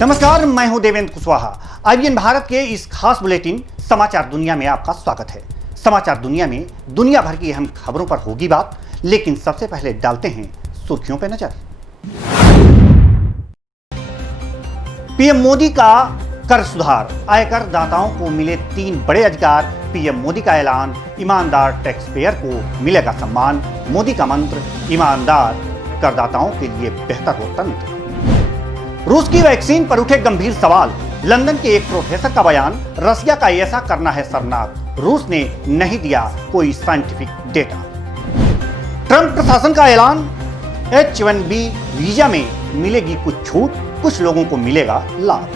नमस्कार, मैं हूं देवेंद्र कुशवाहा। IBN भारत के इस खास बुलेटिन समाचार दुनिया में आपका स्वागत है। समाचार दुनिया में दुनिया भर की अहम खबरों पर होगी बात, लेकिन सबसे पहले डालते हैं सुर्खियों पर नजर। पीएम मोदी का कर सुधार, आयकर दाताओं को मिले 3 बड़े अधिकार। पीएम मोदी का ऐलान, ईमानदार टैक्स पेयर को मिलेगा सम्मान। मोदी का मंत्र, ईमानदार करदाताओं के लिए बेहतर हो तंत्र। रूस की वैक्सीन पर उठे गंभीर सवाल, लंदन के एक प्रोफेसर का बयान, रसिया का ऐसा करना है शर्मनाक, रूस ने नहीं दिया कोई साइंटिफिक डेटा। ट्रंप प्रशासन का ऐलान, H-1B वीजा में मिलेगी कुछ छूट, कुछ लोगों को मिलेगा लाभ।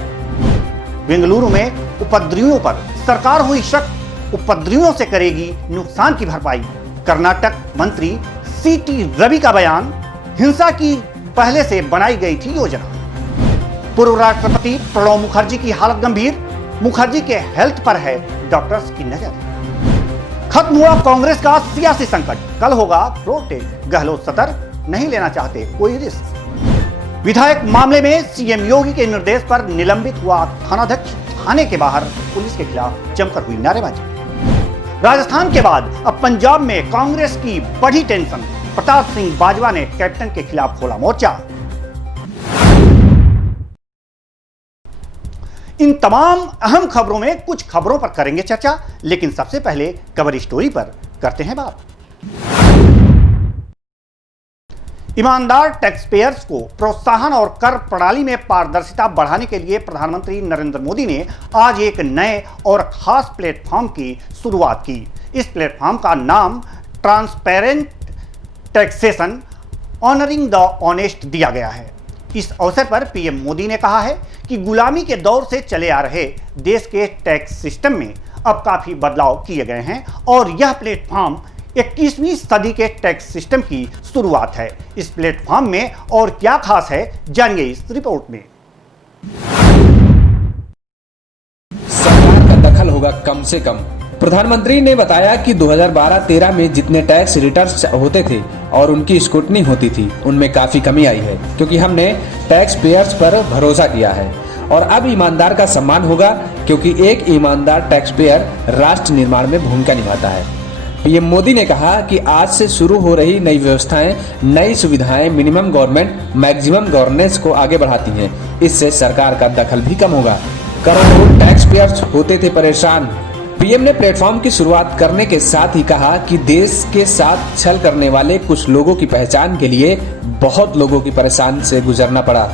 बेंगलुरु में उपद्रवियों पर सरकार हुई शक, उपद्रवियों से करेगी नुकसान की भरपाई। कर्नाटक मंत्री CT रवि का बयान, हिंसा की पहले से बनाई गई थी योजना। पूर्व राष्ट्रपति प्रणब मुखर्जी की हालत गंभीर, मुखर्जी के हेल्थ पर है डॉक्टर्स की नजर। खत्म हुआ कांग्रेस का सियासी संकट, कल होगा प्रोटेस्ट, गहलोत सतर्क, नहीं लेना चाहते कोई रिस्क। विधायक मामले में सीएम योगी के निर्देश पर निलंबित हुआ थानाध्यक्ष, थाने के बाहर पुलिस के खिलाफ जमकर हुई नारेबाजी। राजस्थान के बाद अब पंजाब में कांग्रेस की बड़ी टेंशन, प्रताप सिंह बाजवा ने कैप्टन के खिलाफ खोला मोर्चा। इन तमाम अहम खबरों में कुछ खबरों पर करेंगे चर्चा, लेकिन सबसे पहले कवर स्टोरी पर करते हैं बात। ईमानदार टैक्स पेयर्स को प्रोत्साहन और कर प्रणाली में पारदर्शिता बढ़ाने के लिए प्रधानमंत्री नरेंद्र मोदी ने आज एक नए और खास प्लेटफॉर्म की शुरुआत की। इस प्लेटफॉर्म का नाम transparent taxation honouring the honest दिया गया है। इस अवसर पर पीएम मोदी ने कहा है कि गुलामी के दौर से चले आ रहे देश के टैक्स सिस्टम में अब काफी बदलाव किए गए हैं और यह प्लेटफॉर्म 21वीं सदी के टैक्स सिस्टम की शुरुआत है। इस प्लेटफॉर्म में और क्या खास है, जानिए इस रिपोर्ट में। सरकार का दखल होगा कम से कम। प्रधानमंत्री ने बताया कि 2012-13 में जितने टैक्स रिटर्न्स होते थे और उनकी स्क्रूटनी होती थी, उनमें काफी कमी आई है, क्योंकि हमने टैक्स पेयर्स पर भरोसा किया है। और अब ईमानदार का सम्मान होगा, क्योंकि एक ईमानदार टैक्स पेयर राष्ट्र निर्माण में भूमिका निभाता है। पीएम मोदी ने कहा कि आज से शुरू हो रही नई व्यवस्थाएं, नई सुविधाएं मिनिमम गवर्नमेंट मैक्सिमम गवर्नेंस को आगे बढ़ाती हैं। इससे सरकार का दखल भी कम होगा। करोड़ों टैक्स पेयर्स होते थे परेशान। पीएम ने प्लेटफॉर्म की शुरुआत करने के साथ ही कहा कि देश के साथ छल करने वाले कुछ लोगों की पहचान के लिए बहुत लोगों की परेशानी से गुजरना पड़ा।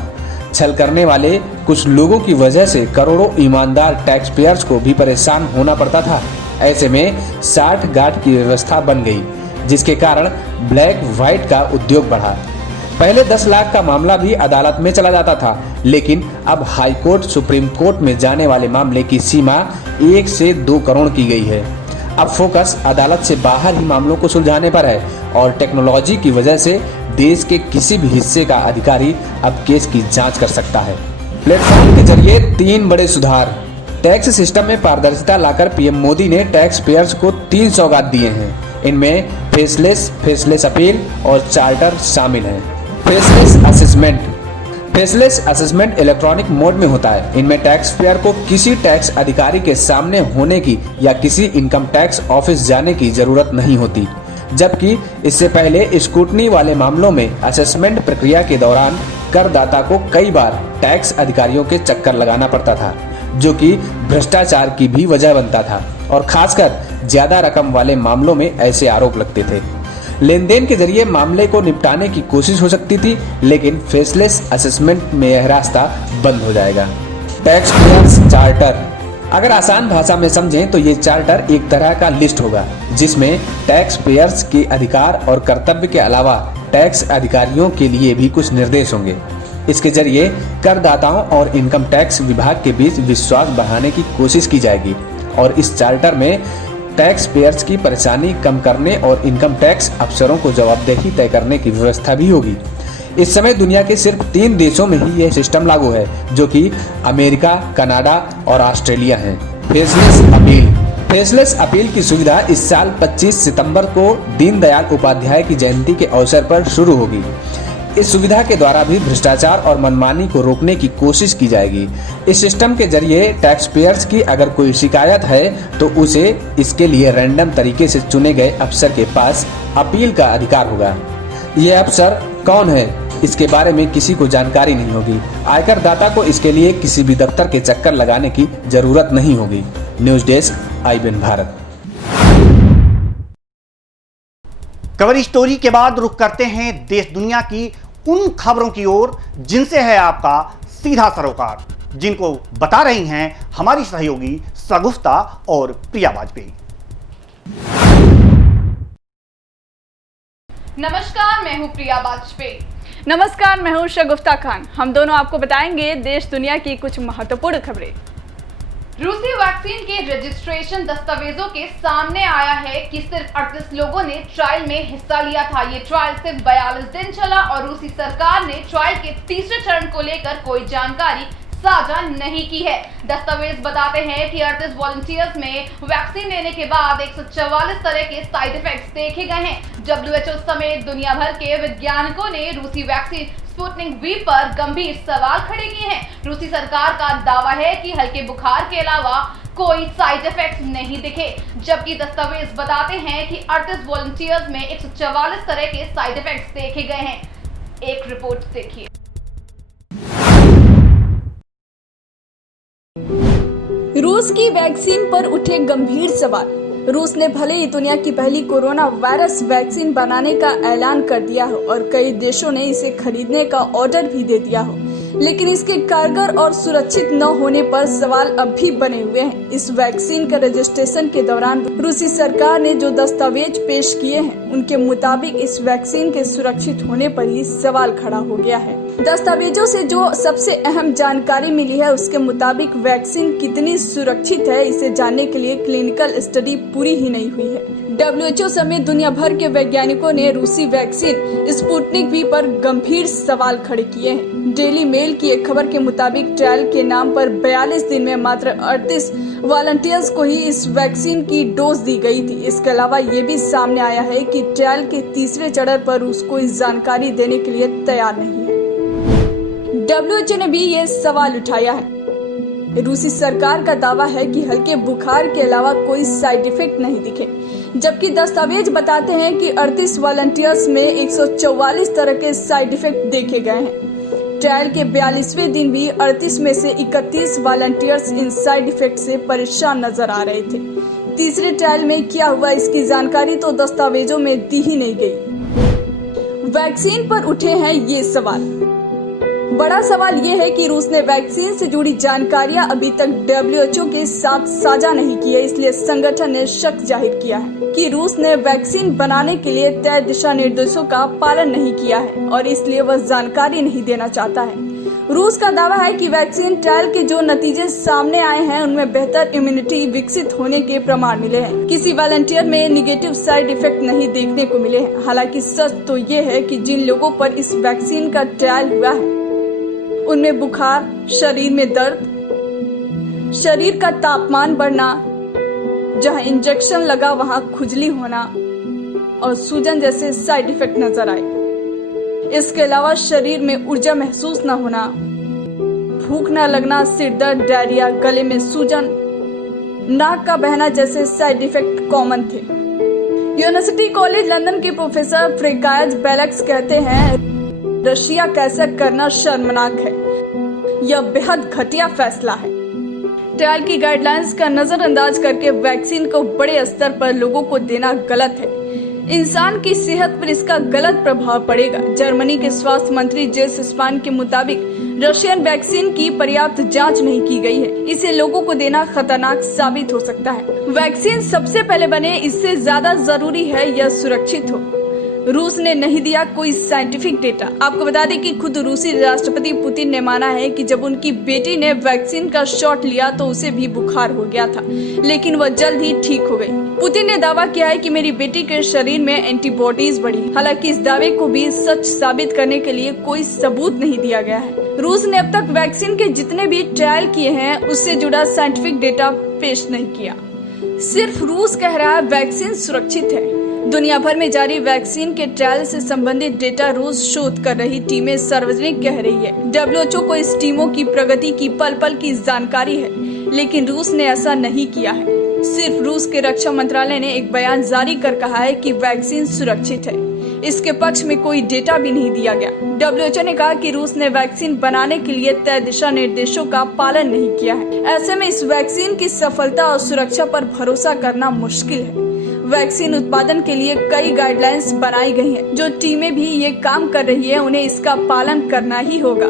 छल करने वाले कुछ लोगों की वजह से करोड़ों ईमानदार टैक्स पेयर्स को भी परेशान होना पड़ता था। ऐसे में 60 गार्ड की व्यवस्था बन गई, जिसके कारण ब्लैक व्हाइट का उद्योग बढ़ा। पहले 10 लाख का मामला भी अदालत में चला जाता था, लेकिन अब हाई कोर्ट, सुप्रीम कोर्ट में जाने वाले मामले की सीमा 1 से 2 करोड़ की गई है। अब फोकस अदालत से बाहर ही मामलों को सुलझाने पर है और टेक्नोलॉजी की वजह से देश के किसी भी हिस्से का अधिकारी अब केस की जांच कर सकता है। प्लेटफॉर्म के जरिए 3 बड़े सुधार। टैक्स सिस्टम में पारदर्शिता लाकर पीएम मोदी ने टैक्स पेयर्स को 3 सौगात दिए हैं। इनमें फेसलेस अपील और चार्टर शामिल हैं। फेसलेस असेसमेंट इलेक्ट्रॉनिक मोड में होता है। इनमें टैक्स पेयर को किसी टैक्स अधिकारी के सामने होने की या किसी इनकम टैक्स ऑफिस जाने की जरूरत नहीं होती, जबकि इससे पहले स्क्रूटनी वाले मामलों में असेसमेंट प्रक्रिया के दौरान करदाता को कई बार टैक्स अधिकारियों के चक्कर लगाना पड़ता था, जो कि भ्रष्टाचार की भी वजह बनता था और खासकर ज्यादा रकम वाले मामलों में ऐसे आरोप लगते थे। लेन देन के जरिए मामले को निपटाने की कोशिश हो सकती थी, लेकिन फेसलेस असेसमेंट में यह रास्ता बंद हो जाएगा। टैक्स पेयर्स चार्टर, अगर आसान भाषा में समझें तो ये चार्टर एक तरह का लिस्ट होगा, जिसमें टैक्स पेयर्स के अधिकार और कर्तव्य के अलावा टैक्स अधिकारियों के लिए भी कुछ निर्देश होंगे। इसके जरिए करदाताओं और इनकम टैक्स विभाग के बीच विश्वास बढ़ाने की कोशिश की जाएगी और इस चार्टर में टैक्स पेयर्स की परेशानी कम करने और इनकम टैक्स अफसरों को जवाबदेही तय करने की व्यवस्था भी होगी। इस समय दुनिया के सिर्फ 3 देशों में ही यह सिस्टम लागू है, जो कि अमेरिका, कनाडा और ऑस्ट्रेलिया है। फेसलेस अपील की सुविधा इस साल 25 सितंबर को दीनदयाल उपाध्याय की जयंती के अवसर पर शुरू होगी। इस सुविधा के द्वारा भी भ्रष्टाचार और मनमानी को रोकने की कोशिश की जाएगी। इस सिस्टम के जरिए टैक्स पेयर्स की अगर कोई शिकायत है तो उसे इसके लिए रैंडम तरीके से चुने गए अफसर के पास अपील का अधिकार होगा। ये अफसर कौन है, इसके बारे में किसी को जानकारी नहीं होगी। आयकर दाता को इसके लिए किसी भी दफ्तर के चक्कर लगाने की जरूरत नहीं होगी। News desk, IBN Bharat. Cover story के बाद रुख करते हैं देश दुनिया की उन खबरों की ओर जिनसे है आपका सीधा सरोकार, जिनको बता रही हैं हमारी सहयोगी शगुफ्ता और प्रिया वाजपेयी। नमस्कार, मैं हूं प्रिया वाजपेयी। नमस्कार, मैं हूं शगुफ्ता खान। हम दोनों आपको बताएंगे देश दुनिया की कुछ महत्वपूर्ण खबरें। रूसी वैक्सीन के रजिस्ट्रेशन दस्तावेजों के सामने आया है कि सिर्फ 38 लोगों ने ट्रायल में हिस्सा लिया था। ये ट्रायल सिर्फ 42 दिन चला और रूसी सरकार ने ट्रायल के तीसरे चरण को लेकर कोई जानकारी साझा नहीं की है। दस्तावेज बताते हैं कि 38 वॉलंटियर्स में वैक्सीन लेने के बाद 144 तरह के साइड इफेक्ट्स देखे गए हैं। WHO समेत दुनिया भर के वैज्ञानिकों ने रूसी वैक्सीन स्पुतनिक V पर गंभीर सवाल खड़े किए हैं। रूसी सरकार का दावा है कि हल्के बुखार के अलावा कोई साइड इफेक्ट्स नहीं दिखे, जबकि दस्तावेज बताते हैं कि 38 वॉलंटियर्स में 144 तरह के साइड इफेक्ट्स देखे गए हैं। एक रिपोर्ट देखिए। रूस की वैक्सीन पर उठे गंभीर सवाल। रूस ने भले ही दुनिया की पहली कोरोना वायरस वैक्सीन बनाने का ऐलान कर दिया हो और कई देशों ने इसे खरीदने का ऑर्डर भी दे दिया हो, लेकिन इसके कारगर और सुरक्षित न होने पर सवाल अब भी बने हुए हैं। इस वैक्सीन का रजिस्ट्रेशन के दौरान रूसी सरकार ने जो दस्तावेज पेश किए हैं, उनके मुताबिक इस वैक्सीन के सुरक्षित होने पर ही सवाल खड़ा हो गया है। दस्तावेजों से जो सबसे अहम जानकारी मिली है, उसके मुताबिक वैक्सीन कितनी सुरक्षित है, इसे जानने के लिए क्लिनिकल स्टडी पूरी ही नहीं हुई है। WHO समेत दुनिया भर के वैज्ञानिकों ने रूसी वैक्सीन स्पुतनिक V पर गंभीर सवाल खड़े किए हैं। डेली मेल की एक खबर के मुताबिक ट्रायल के नाम पर 42 दिन में मात्र 38 वॉलंटियर्स को ही इस वैक्सीन की डोज दी गई थी। इसके अलावा ये भी सामने आया है कि ट्रायल के तीसरे चरण पर रूस कोई जानकारी देने के लिए तैयार नहीं है। WHO ने भी ये सवाल उठाया है। रूसी सरकार का दावा है कि हल्के बुखार के अलावा कोई साइड इफेक्ट नहीं दिखे, जबकि दस्तावेज बताते हैं कि 38 वॉलंटियर्स में 144 तरह के साइड इफेक्ट देखे गए हैं। ट्रायल के 42वें दिन भी 38 में से 31 वॉलंटियर्स इन साइड इफेक्ट से परेशान नजर आ रहे थे। तीसरे ट्रायल में क्या हुआ, इसकी जानकारी तो दस्तावेजों में दी ही नहीं गई। वैक्सीन पर उठे हैं ये सवाल। बड़ा सवाल ये है कि रूस ने वैक्सीन से जुड़ी जानकारियां अभी तक WHO के साथ साझा नहीं की है, इसलिए संगठन ने शक जाहिर किया है कि रूस ने वैक्सीन बनाने के लिए तय दिशा निर्देशों का पालन नहीं किया है और इसलिए वह जानकारी नहीं देना चाहता है। रूस का दावा है कि वैक्सीन ट्रायल के जो नतीजे सामने आए हैं, उनमें बेहतर इम्यूनिटी विकसित होने के प्रमाण मिले हैं। किसी वॉलंटियर में निगेटिव साइड इफेक्ट नहीं देखने को मिले हैं। हालांकि सच तो ये है कि जिन लोगों पर इस वैक्सीन का ट्रायल हुआ है, उनमें बुखार, शरीर में दर्द, शरीर का तापमान बढ़ना, जहां इंजेक्शन लगा वहां खुजली होना और सूजन जैसे साइड इफेक्ट नजर आए। इसके अलावा शरीर में ऊर्जा महसूस न होना, भूख न लगना, सिर दर्द, डायरिया, गले में सूजन, नाक का बहना जैसे साइड इफेक्ट कॉमन थे। यूनिवर्सिटी कॉलेज लंदन के प्रोफेसर फ्रेकायज बेलेक्स कहते हैं, रशिया कैसे करना शर्मनाक है, यह बेहद घटिया फैसला है। ट्रायल की गाइडलाइंस का नजरअंदाज करके वैक्सीन को बड़े स्तर पर लोगों को देना गलत है। इंसान की सेहत पर इसका गलत प्रभाव पड़ेगा। जर्मनी के स्वास्थ्य मंत्री जेस स्पान के मुताबिक रशियन वैक्सीन की पर्याप्त जांच नहीं की गई है, इसे लोगों को देना खतरनाक साबित हो सकता है। वैक्सीन सबसे पहले बने, इससे ज्यादा जरूरी है यह सुरक्षित हो। रूस ने नहीं दिया कोई साइंटिफिक डेटा। आपको बता दें कि खुद रूसी राष्ट्रपति पुतिन ने माना है कि जब उनकी बेटी ने वैक्सीन का शॉट लिया तो उसे भी बुखार हो गया था, लेकिन वह जल्द ही ठीक हो गई। पुतिन ने दावा किया है कि मेरी बेटी के शरीर में एंटीबॉडीज बढ़ी। हालांकि इस दावे को भी सच साबित करने के लिए कोई सबूत नहीं दिया गया है। रूस ने अब तक वैक्सीन के जितने भी ट्रायल किए हैं, उससे जुड़ा साइंटिफिक डेटा पेश नहीं किया। सिर्फ रूस कह रहा है वैक्सीन सुरक्षित है, दुनिया भर में जारी वैक्सीन के ट्रायल से संबंधित डेटा रोज शोध कर रही टीमें सार्वजनिक कह रही है। WHO को इस टीमों की प्रगति की पल पल की जानकारी है, लेकिन रूस ने ऐसा नहीं किया है। सिर्फ रूस के रक्षा मंत्रालय ने एक बयान जारी कर कहा है कि वैक्सीन सुरक्षित है। इसके पक्ष में कोई डेटा भी नहीं दिया गया। WHO ने कहा कि रूस ने वैक्सीन बनाने के लिए तय दिशा निर्देशों का पालन नहीं किया है। ऐसे में इस वैक्सीन की सफलता और सुरक्षा पर भरोसा करना मुश्किल है। वैक्सीन उत्पादन के लिए कई गाइडलाइंस बनाई गई हैं। जो टीमें भी ये काम कर रही है उन्हें इसका पालन करना ही होगा।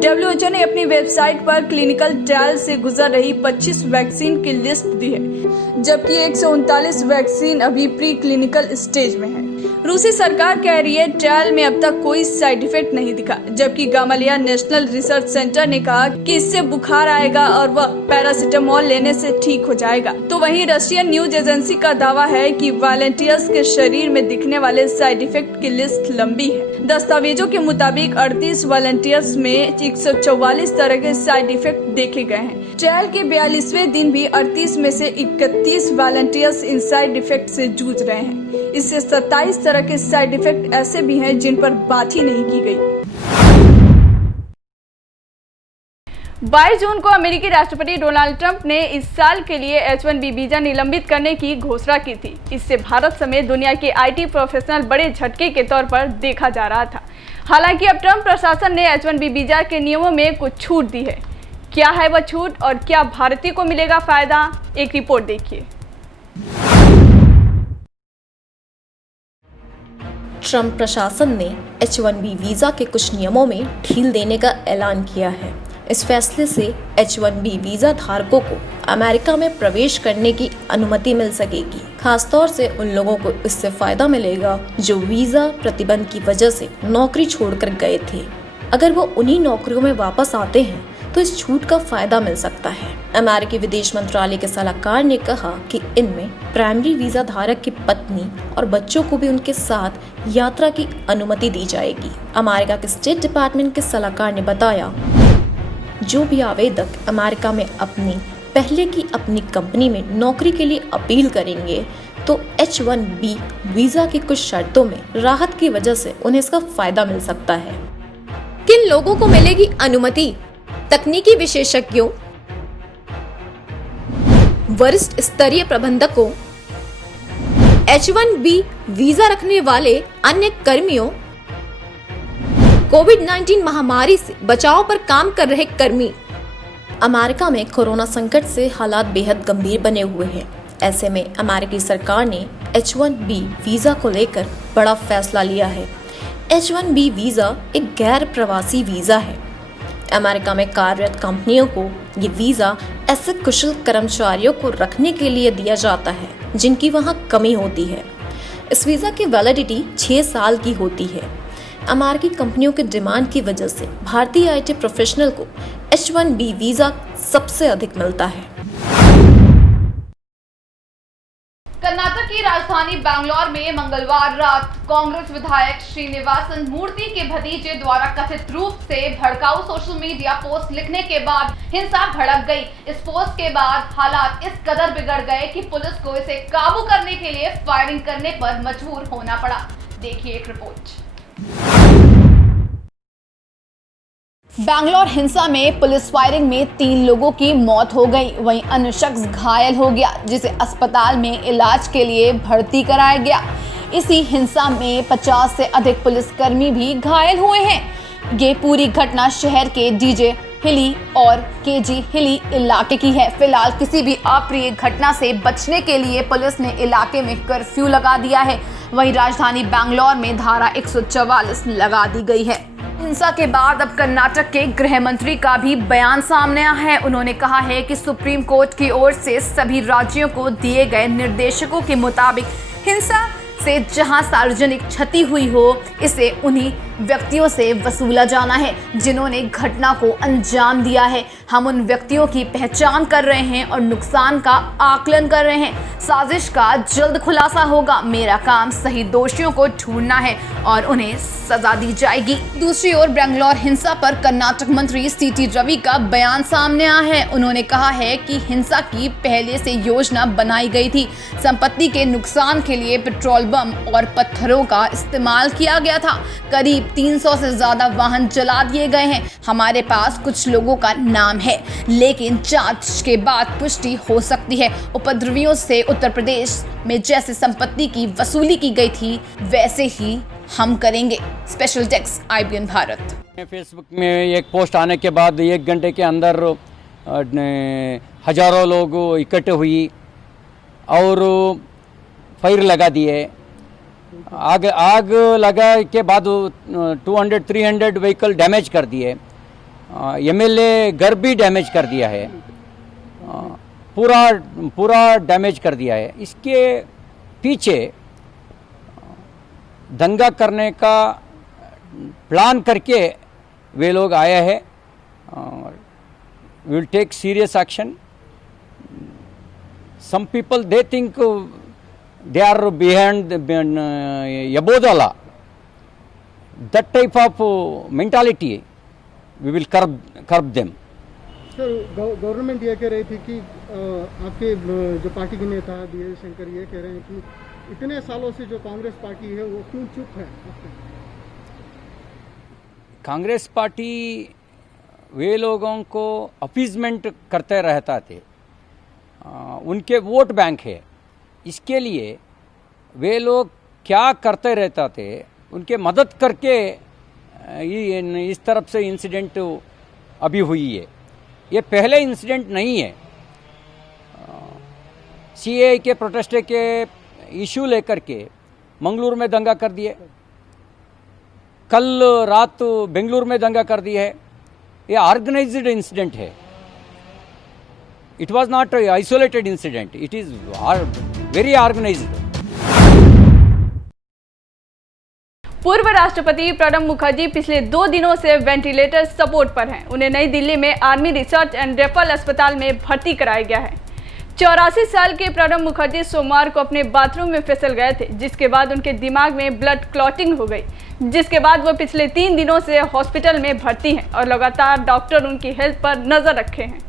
WHO ने अपनी वेबसाइट पर क्लिनिकल ट्रायल से गुजर रही 25 वैक्सीन की लिस्ट दी है, जबकि 139 वैक्सीन अभी प्री क्लिनिकल स्टेज में है। रूसी सरकार कह रही है ट्रायल में अब तक कोई साइड इफेक्ट नहीं दिखा, जबकि गामालिया नेशनल रिसर्च सेंटर ने कहा कि इससे बुखार आएगा और वह पैरासीटामोल लेने से ठीक हो जाएगा। तो वहीं रशियन न्यूज एजेंसी का दावा है कि वॉलंटियर्स के शरीर में दिखने वाले साइड इफेक्ट की लिस्ट लंबी है। दस्तावेजों के मुताबिक 38 वॉलंटियर्स में 144 तरह के साइड इफेक्ट देखे गए हैं। ट्रायल के 42वें दिन भी 38 में से 31 वॉलंटियर्स इन साइड इफेक्ट से जूझ रहे हैं। इससे 27 तरह के साइड इफेक्ट ऐसे भी हैं जिन पर बात ही नहीं की गई। 22 जून को अमेरिकी राष्ट्रपति डोनाल्ड ट्रंप ने इस साल के लिए H-1B वीजा निलंबित करने की घोषणा की थी। इससे भारत समेत दुनिया के IT प्रोफेशनल बड़े झटके के तौर पर देखा जा रहा था। हालांकि अब ट्रंप प्रशासन ने H-1B वीजा के नियमों में कुछ छूट दी है। क्या है वह छूट और क्या भारतीय को मिलेगा फायदा, एक रिपोर्ट देखिए। ट्रंप प्रशासन ने H-1B वीजा के कुछ नियमों में ढील देने का ऐलान किया है। इस फैसले से H-1B वीजा धारकों को अमेरिका में प्रवेश करने की अनुमति मिल सकेगी। खासतौर से उन लोगों को इससे फायदा मिलेगा जो वीजा प्रतिबंध की वजह से नौकरी छोड़कर गए थे। अगर वो उन्हीं नौकरियों में वापस आते हैं तो इस छूट का फायदा मिल सकता है। अमेरिकी विदेश मंत्रालय के सलाहकार ने कहा कि इनमें प्राइमरी वीजा धारक की पत्नी और बच्चों को भी उनके साथ यात्रा की अनुमति दी जाएगी। अमेरिका के स्टेट डिपार्टमेंट के सलाहकार ने बताया, जो भी आवेदक अमेरिका में अपनी कंपनी में नौकरी के लिए अपील करेंगे तो H-1B वीजा की कुछ शर्तों में राहत की वजह से उन्हें इसका फायदा मिल सकता है। किन लोगों को मिलेगी अनुमति? तकनीकी विशेषज्ञों, वरिष्ठ स्तरीय प्रबंधकों, H-1B वीजा रखने वाले अन्य कर्मियों, कोविड-19 महामारी से बचाव पर काम कर रहे कर्मी। अमेरिका में कोरोना संकट से हालात बेहद गंभीर बने हुए हैं। ऐसे में अमेरिकी सरकार ने H-1B वीजा को लेकर बड़ा फैसला लिया है। H-1B वीजा एक गैर प्रवासी वीजा है। अमेरिका में कार्यरत कंपनियों को ये वीजा ऐसे कुशल कर्मचारियों को रखने के लिए दिया जाता है जिनकी वहाँ कमी होती है। इस वीजा की वैलिडिटी 6 साल की होती है। अमेरिकी कंपनियों के डिमांड की वजह से भारतीय IT प्रोफेशनल को H-1B वीजा सबसे अधिक मिलता है। कर्नाटक की राजधानी बैंगलोर में मंगलवार रात कांग्रेस विधायक श्रीनिवासन मूर्ति के भतीजे द्वारा कथित रूप से भड़काऊ सोशल मीडिया पोस्ट लिखने के बाद हिंसा भड़क गई। इस पोस्ट के बाद हालात इस कदर बिगड़ गए कि पुलिस को इसे काबू करने के लिए फायरिंग करने पर मजबूर होना पड़ा। देखिए एक रिपोर्ट। बैंगलोर हिंसा में पुलिस फायरिंग में 3 लोगों की मौत हो गई, वहीं अन्य शख्स घायल हो गया जिसे अस्पताल में इलाज के लिए भर्ती कराया गया। इसी हिंसा में 50 से अधिक पुलिसकर्मी भी घायल हुए हैं। ये पूरी घटना शहर के DJ हिली और KG हिली इलाके की है। फिलहाल किसी भी अप्रिय घटना से बचने के लिए पुलिस ने इलाके में कर्फ्यू लगा दिया है। वहीं राजधानी बैंगलोर में धारा 144 लगा दी गई है। हिंसा के बाद अब कर्नाटक के गृह मंत्री का भी बयान सामने आया है। उन्होंने कहा है कि सुप्रीम कोर्ट की ओर से सभी राज्यों को दिए गए निर्देशों के मुताबिक हिंसा से जहां सार्वजनिक क्षति हुई हो इसे उन्हीं व्यक्तियों से वसूला जाना है जिन्होंने घटना को अंजाम दिया है। हम उन व्यक्तियों की पहचान कर रहे हैं और नुकसान का आकलन कर रहे हैं। साजिश का जल्द खुलासा होगा। मेरा काम सही दोषियों को ढूंढना है और उन्हें सजा दी जाएगी। दूसरी ओर बेंगलोर हिंसा पर कर्नाटक मंत्री सीटी रवि का बयान सामने आया है। उन्होंने कहा है कि हिंसा की पहले से योजना बनाई गई थी। संपत्ति के नुकसान के लिए पेट्रोल बम और पत्थरों का इस्तेमाल किया गया था। करीब 300 से ज्यादा वाहन जला दिए गए हैं। हमारे पास कुछ लोगों का नाम है, लेकिन जांच के बाद पुष्टि हो सकती है। उपद्रवियों से उत्तर प्रदेश में जैसे संपत्ति की वसूली की गई थी वैसे ही हम करेंगे। Special desk IBN Bharat. Facebook में एक पोस्ट आने के बाद 1 घंटे के अंदर हजारों लोग इकट्ठे हुई और फायर लगा दिए। आग लगा के बाद 200-300 व्हीकल डैमेज कर दिए। MLA घर भी डैमेज कर दिया है। पूरा डैमेज कर दिया है। इसके पीछे दंगा करने का प्लान करके वे लोग आए हैं। Will take serious action. Some people they think they are behind above the law. That type of mentality we will curb them. Sir, government ये कह रही थी कि आपके जो पार्टी के नेता BL शंकर ये कह रहे हैं कि इतने सालों से जो कांग्रेस पार्टी है वो क्यों चुप है। कांग्रेस पार्टी वे लोगों को अपीजमेंट करते रहता थे। उनके वोट बैंक है। इसके लिए वे लोग क्या करते रहता थे, उनके मदद करके इस तरफ से इंसिडेंट अभी हुई है। ये पहले इंसिडेंट नहीं है। CAA के प्रोटेस्ट के इशू लेकर के मंगलूर में दंगा कर दिए। कल रात बेंगलुरु में दंगा कर दिया है। ये ऑर्गेनाइज्ड इंसिडेंट है। It was not an isolated incident. It is very organized. पूर्व राष्ट्रपति प्रणब मुखर्जी पिछले 2 दिनों से वेंटिलेटर सपोर्ट पर हैं। उन्हें नई दिल्ली में आर्मी रिसर्च एंड रेफरल अस्पताल में भर्ती कराया गया है। 84 साल के प्रणब मुखर्जी सोमवार को अपने बाथरूम में फिसल गए थे, जिसके बाद उनके दिमाग में ब्लड क्लॉटिंग हो गई, जिसके बाद वो पिछले 3 दिनों से हॉस्पिटल में भर्ती हैं और लगातार डॉक्टर उनकी हेल्थ पर नजर रखे हैं।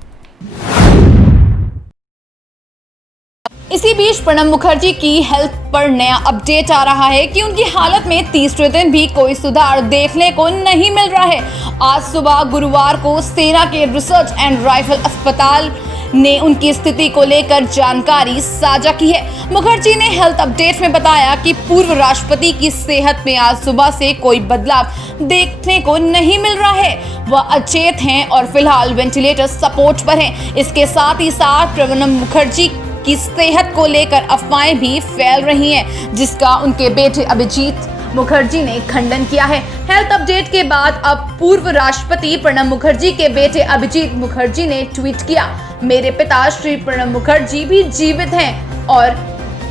इसी बीच प्रणब मुखर्जी की हेल्थ पर नया अपडेट आ रहा है कि उनकी हालत में तीसरे दिन भी कोई सुधार देखने को नहीं मिल रहा है। आज सुबह गुरुवार को सेना के रिसर्च एंड राइफल अस्पताल ने उनकी स्थिति को लेकर जानकारी साझा की है। मुखर्जी ने हेल्थ अपडेट में बताया कि पूर्व राष्ट्रपति की सेहत में आज सुबह से कोई बदलाव देखने को नहीं मिल रहा है। वह अचेत हैं और फिलहाल वेंटिलेटर सपोर्ट पर हैं। इसके साथ ही साथ प्रणब मुखर्जी की सेहत को लेकर अफवाहें भी फैल रही हैं, जिसका उनके बेटे अभिजीत मुखर्जी ने खंडन किया है। हेल्थ अपडेट के बाद अब पूर्व राष्ट्रपति प्रणब मुखर्जी के बेटे अभिजीत मुखर्जी ने ट्वीट किया, मेरे पिता श्री प्रणब मुखर्जी भी जीवित हैं और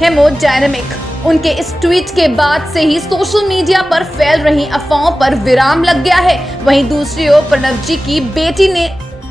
हेमोडायनामिक। उनके इस ट्वीट के बाद से ही सोशल मीडिया पर फैल रही अफवाहों पर विराम लग गया है। वहीं दूसरी ओर प्रणब जी की बेटी ने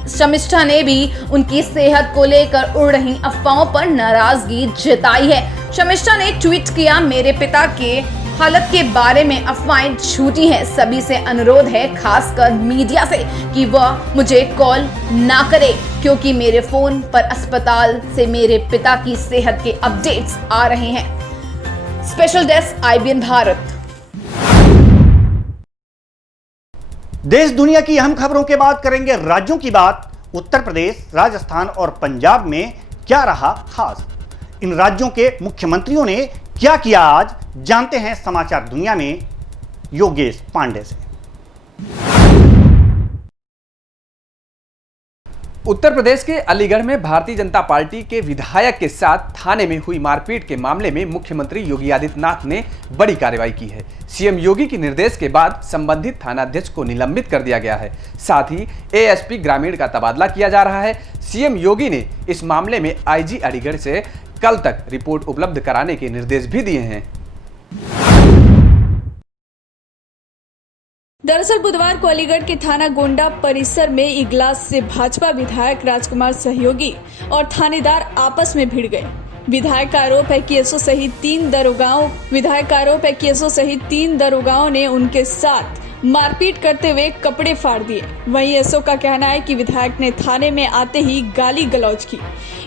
शमिष्ठा ने भी उनकी सेहत को लेकर उड़ रही अफवाहों पर नाराजगी जताई है। शमिष्ठा ने ट्वीट किया, मेरे पिता के हालत के बारे में अफवाहें झूठी हैं। सभी से अनुरोध है, खासकर मीडिया से, कि वह मुझे कॉल ना करे क्योंकि मेरे फोन पर अस्पताल से मेरे पिता की सेहत के अपडेट्स आ रहे हैं। Special desk IBN Bharat. देश दुनिया की अहम खबरों के बाद करेंगे राज्यों की बात। उत्तर प्रदेश, राजस्थान और पंजाब में क्या रहा खास? इन राज्यों के मुख्यमंत्रियों ने क्या किया आज, जानते हैं समाचार दुनिया में योगेश पांडे से। उत्तर प्रदेश के अलीगढ़ में भारतीय जनता पार्टी के विधायक के साथ थाने में हुई मारपीट के मामले में मुख्यमंत्री योगी आदित्यनाथ ने बड़ी कार्रवाई की है। सीएम योगी के निर्देश के बाद संबंधित थानाध्यक्ष को निलंबित कर दिया गया है। साथ ही ASP ग्रामीण का तबादला किया जा रहा है। सीएम योगी ने इस मामले में IG अलीगढ़ से कल तक रिपोर्ट उपलब्ध कराने के निर्देश भी दिए हैं। दरअसल बुधवार को अलीगढ़ के थाना गोंडा परिसर में इगलास से भाजपा विधायक राजकुमार सहयोगी और थानेदार आपस में भिड़ गए। विधायक का आरोप है कि एसओ सहित तीन दरोगाओं ने उनके साथ मारपीट करते हुए कपड़े फाड़ दिए। वहीं एसओ का कहना है कि विधायक ने थाने में आते ही गाली गलौज की।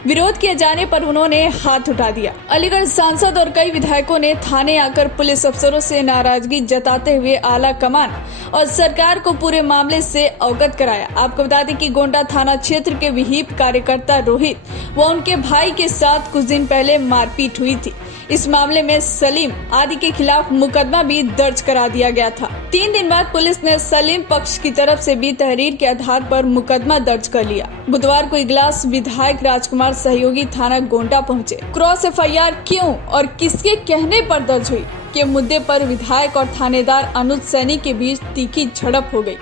विरोध किए जाने पर उन्होंने हाथ उठा दिया। अलीगढ़ सांसद और कई विधायकों ने थाने आकर पुलिस अफसरों से नाराजगी जताते हुए आला कमान और सरकार को पूरे मामले से अवगत कराया। आपको बता दें कि गोंडा थाना क्षेत्र के विहिप कार्यकर्ता रोहित व उनके भाई के साथ कुछ दिन पहले मारपीट हुई थी। इस मामले में सलीम आदि के खिलाफ मुकदमा भी दर्ज करा दिया गया था। 3 दिन बाद पुलिस ने सलीम पक्ष की तरफ से भी तहरीर के आधार पर मुकदमा दर्ज कर लिया। बुधवार को इगलास विधायक राजकुमार सहयोगी थाना गोंडा पहुंचे। क्रॉस एफआईआर क्यों और किसके कहने पर दर्ज हुई के मुद्दे पर विधायक और थानेदार अनुज सैनी के बीच तीखी झड़प हो गई।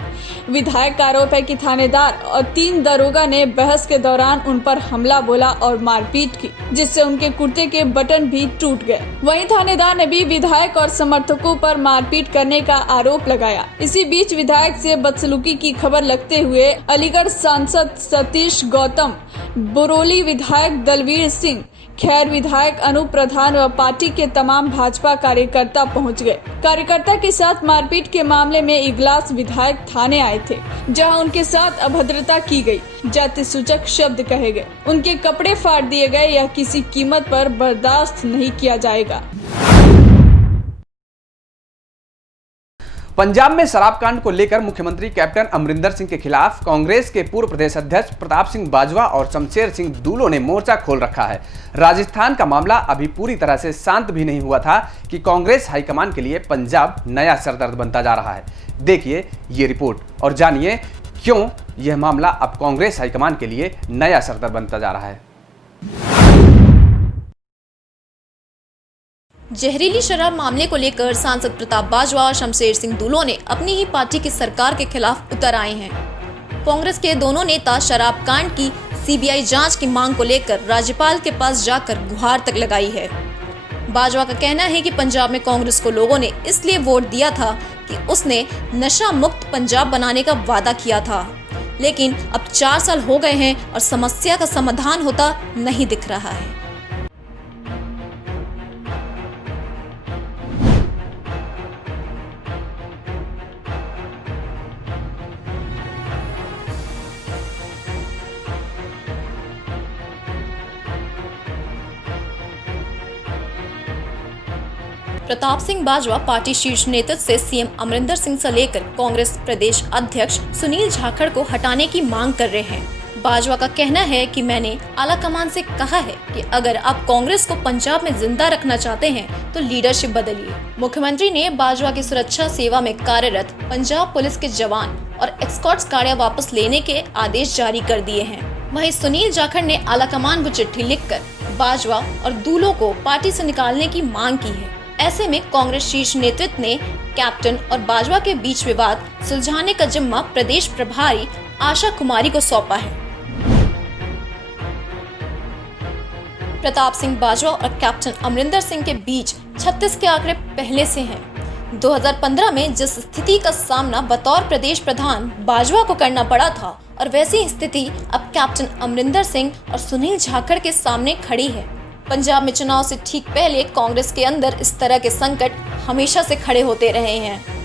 विधायक का आरोप है कि थानेदार और 3 दरोगा ने बहस के दौरान उन पर हमला बोला और मारपीट की, जिससे उनके कुर्ते के बटन भी टूट गए। वहीं थानेदार ने भी विधायक और समर्थकों पर मारपीट करने का आरोप लगाया। इसी बीच विधायक से बदसलूकी की खबर लगते हुए अलीगढ़ सांसद सतीश गौतम, बुरोली विधायक दलवीर सिंह, खैर विधायक अनूप प्रधान व पार्टी के तमाम भाजपा कार्यकर्ता पहुंच गए। कार्यकर्ता के साथ मारपीट के मामले में इगलास विधायक थाने आए थे, जहां उनके साथ अभद्रता की गई, जाति सूचक शब्द कहे गए, उनके कपड़े फाड़ दिए गए। यह किसी कीमत पर बर्दाश्त नहीं किया जाएगा। पंजाब में शराब कांड को लेकर मुख्यमंत्री कैप्टन अमरिंदर सिंह के खिलाफ कांग्रेस के पूर्व प्रदेश अध्यक्ष प्रताप सिंह बाजवा और शमशेर सिंह दूलो ने मोर्चा खोल रखा है। राजस्थान का मामला अभी पूरी तरह से शांत भी नहीं हुआ था कि कांग्रेस हाईकमान के लिए पंजाब नया सरदर्द बनता जा रहा है। देखिए ये रिपोर्ट और जानिए क्यों यह मामला अब कांग्रेस हाईकमान के लिए नया सरदर्द बनता जा रहा है। जहरीली शराब मामले को लेकर सांसद प्रताप बाजवा और शमशेर सिंह दूलो ने अपनी ही पार्टी की सरकार के खिलाफ उतर आए हैं। कांग्रेस के दोनों नेता शराब कांड की सीबीआई जांच की मांग को लेकर राज्यपाल के पास जाकर गुहार तक लगाई है। बाजवा का कहना है कि पंजाब में कांग्रेस को लोगों ने इसलिए वोट दिया था कि उसने नशा मुक्त पंजाब बनाने का वादा किया था, लेकिन अब 4 साल हो गए हैं और समस्या का समाधान होता नहीं दिख रहा है। प्रताप सिंह बाजवा पार्टी शीर्ष नेतृत्व से सीएम अमरिंदर सिंह से लेकर कांग्रेस प्रदेश अध्यक्ष सुनील जाखड़ को हटाने की मांग कर रहे हैं। बाजवा का कहना है कि मैंने आला कमान से कहा है कि अगर आप कांग्रेस को पंजाब में जिंदा रखना चाहते हैं तो लीडरशिप बदलिए। मुख्यमंत्री ने बाजवा की सुरक्षा सेवा में कार्यरत पंजाब पुलिस के जवान और एस्कॉर्ट्स गाड़ियां वापस लेने के आदेश जारी कर दिए हैं। वहीं सुनील जाखड़ ने आला कमान को चिट्ठी लिखकर बाजवा और दूलो को पार्टी से निकालने की मांग की है। ऐसे में कांग्रेस शीर्ष नेतृत्व ने कैप्टन और बाजवा के बीच विवाद सुलझाने का जिम्मा प्रदेश प्रभारी आशा कुमारी को सौंपा है। प्रताप सिंह बाजवा और कैप्टन अमरिंदर सिंह के बीच 36 के आंकड़े पहले से हैं। 2015 में जिस स्थिति का सामना बतौर प्रदेश प्रधान बाजवा को करना पड़ा था और वैसी स्थिति अब कैप्टन अमरिंदर सिंह और सुनील जाखड़ के सामने खड़ी है। पंजाब में चुनाव से ठीक पहले कांग्रेस के अंदर इस तरह के संकट हमेशा से खड़े होते रहे हैं।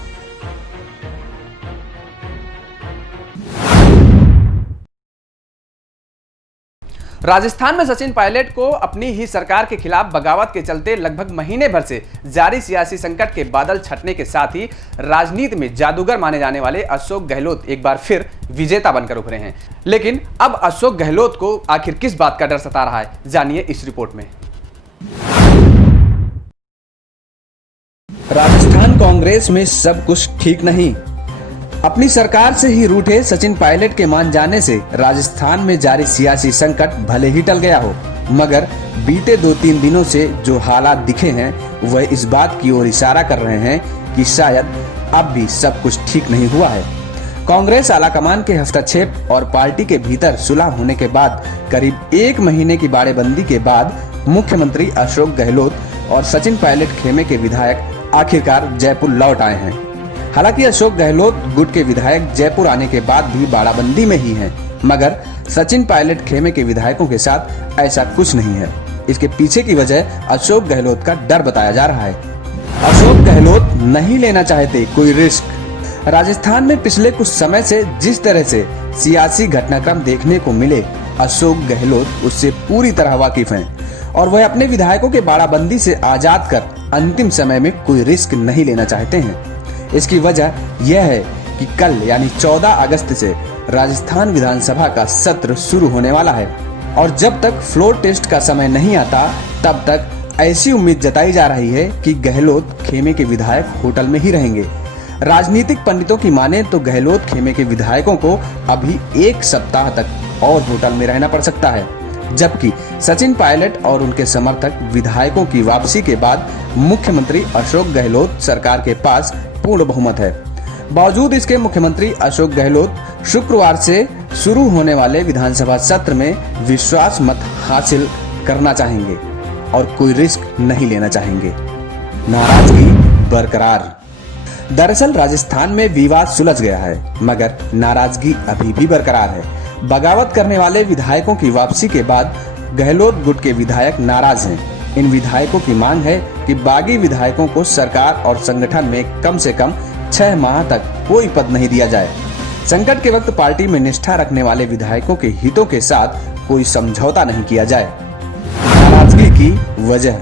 राजस्थान में सचिन पायलट को अपनी ही सरकार के खिलाफ बगावत के चलते लगभग महीने भर से जारी सियासी संकट के बादल छटने के साथ ही राजनीति में जादूगर माने जाने वाले अशोक गहलोत एक बार फिर विजेता बनकर उभरे हैं। लेकिन अब अशोक गहलोत को आखिर किस बात का डर सता रहा है, जानिए इस रिपोर्ट में। राजस्थान कांग्रेस में सब कुछ ठीक नहीं। अपनी सरकार से ही रूठे सचिन पायलट के मान जाने से राजस्थान में जारी सियासी संकट भले ही टल गया हो, मगर बीते 2-3 दिनों से जो हालात दिखे हैं वह इस बात की ओर इशारा कर रहे हैं कि शायद अब भी सब कुछ ठीक नहीं हुआ है। कांग्रेस आलाकमान के हस्तक्षेप और पार्टी के भीतर सुलह होने के बाद करीब 1 महीने की बाड़ेबंदी के बाद मुख्यमंत्री अशोक गहलोत और सचिन पायलट खेमे के विधायक आखिरकार जयपुर लौट आए हैं। हालांकि अशोक गहलोत गुट के विधायक जयपुर आने के बाद भी बाड़ाबंदी में ही हैं, मगर सचिन पायलट खेमे के विधायकों के साथ ऐसा कुछ नहीं है। इसके पीछे की वजह अशोक गहलोत का डर बताया जा रहा है। अशोक गहलोत नहीं लेना चाहते कोई रिस्क। राजस्थान में पिछले कुछ समय से जिस तरह से सियासी घटनाक्रम देखने को मिले, अशोक गहलोत उससे पूरी तरह वाकिफ हैं और वह अपने विधायकों के बाड़ाबंदी से आजाद कर अंतिम समय में कोई रिस्क नहीं लेना चाहते हैं। इसकी वजह यह है कि कल यानी 14 अगस्त से राजस्थान विधानसभा का सत्र शुरू होने वाला है और जब तक फ्लोर टेस्ट का समय नहीं आता तब तक ऐसी उम्मीद जताई जा रही है कि गहलोत खेमे के विधायक होटल में ही रहेंगे। राजनीतिक पंडितों की माने तो गहलोत खेमे के विधायकों को अभी 1 सप्ताह तक और होटल में रहना पड़ सकता है, जबकि सचिन पायलट और उनके समर्थक विधायकों की वापसी के बाद मुख्यमंत्री अशोक गहलोत सरकार के पास पूर्ण बहुमत है। बावजूद इसके मुख्यमंत्री अशोक गहलोत शुक्रवार से शुरू होने वाले विधानसभा सत्र में विश्वास मत हासिल करना चाहेंगे और कोई रिस्क नहीं लेना चाहेंगे। नाराजगी बरकरार। दरअसल राजस्थान में विवाद सुलझ गया है, मगर नाराजगी अभी भी बरकरार है। बगावत करने वाले विधायकों की वापसी के बाद गहलोत गुट के विधायक नाराज हैं। इन विधायकों की मांग है कि बागी विधायकों को सरकार और संगठन में कम से कम 6 माह तक कोई पद नहीं दिया जाए। संकट के वक्त पार्टी में निष्ठा रखने वाले विधायकों के हितों के साथ कोई समझौता नहीं किया जाए। नाराजगी की वजह।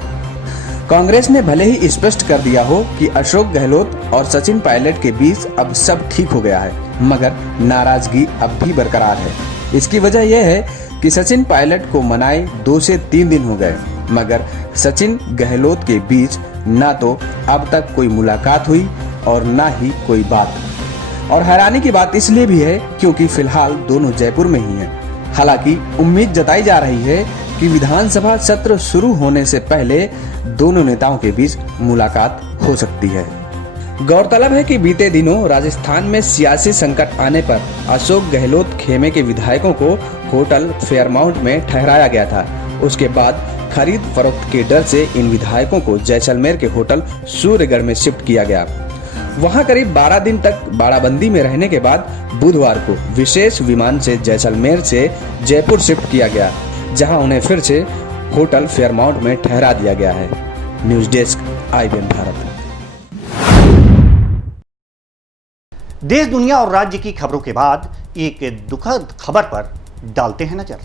कांग्रेस ने भले ही स्पष्ट कर दिया हो कि अशोक गहलोत और सचिन पायलट के बीच अब सब ठीक हो गया है, मगर नाराजगी अब भी बरकरार है। इसकी वजह यह है कि सचिन पायलट को मनाए 2 से 3 दिन हो गए, मगर सचिन गहलोत के बीच ना तो अब तक कोई मुलाकात हुई और ना ही कोई बात। और हैरानी की बात इसलिए भी है क्योंकि फिलहाल दोनों जयपुर में ही हैं। हालांकि उम्मीद जताई जा रही है कि विधानसभा सत्र शुरू होने से पहले दोनों नेताओं के बीच मुलाकात हो सकती है। गौरतलब है कि बीते दिनों राजस्थान में सियासी संकट आने पर अशोक गहलोत खेमे के विधायकों को होटल फेयरमाउंट में ठहराया गया था। उसके बाद खरीद फरोख्त के डर से इन विधायकों को जैसलमेर के होटल सूर्यगढ़ में शिफ्ट किया गया। वहां करीब 12 दिन तक बाड़ाबंदी में रहने के बाद बुधवार को विशेष विमान से जैसलमेर से जयपुर शिफ्ट किया गया, जहां उन्हें फिर से होटल फेयरमाउंट में ठहरा दिया गया है। News desk IBN Bharat. देश दुनिया और राज्य की खबरों के बाद एक दुखद खबर पर डालते हैं नजर।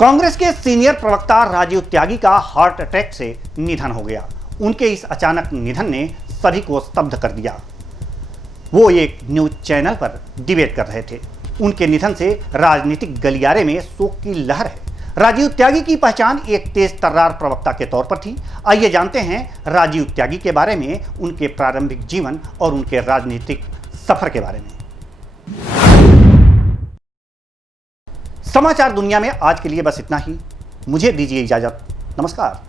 कांग्रेस के सीनियर प्रवक्ता राजीव त्यागी का हार्ट अटैक से निधन हो गया। उनके इस अचानक निधन ने सभी को स्तब्ध कर दिया। वो एक न्यूज चैनल पर डिबेट कर रहे थे। उनके निधन से राजनीतिक गलियारे में शोक की लहर है। राजीव त्यागी की पहचान एक तेज तर्रार प्रवक्ता के तौर पर थी। आइए जानते हैं राजीव त्यागी के बारे में, उनके प्रारंभिक जीवन और उनके राजनीतिक सफर के बारे में। समाचार दुनिया में आज के लिए बस इतना ही। मुझे दीजिए इजाजत। नमस्कार।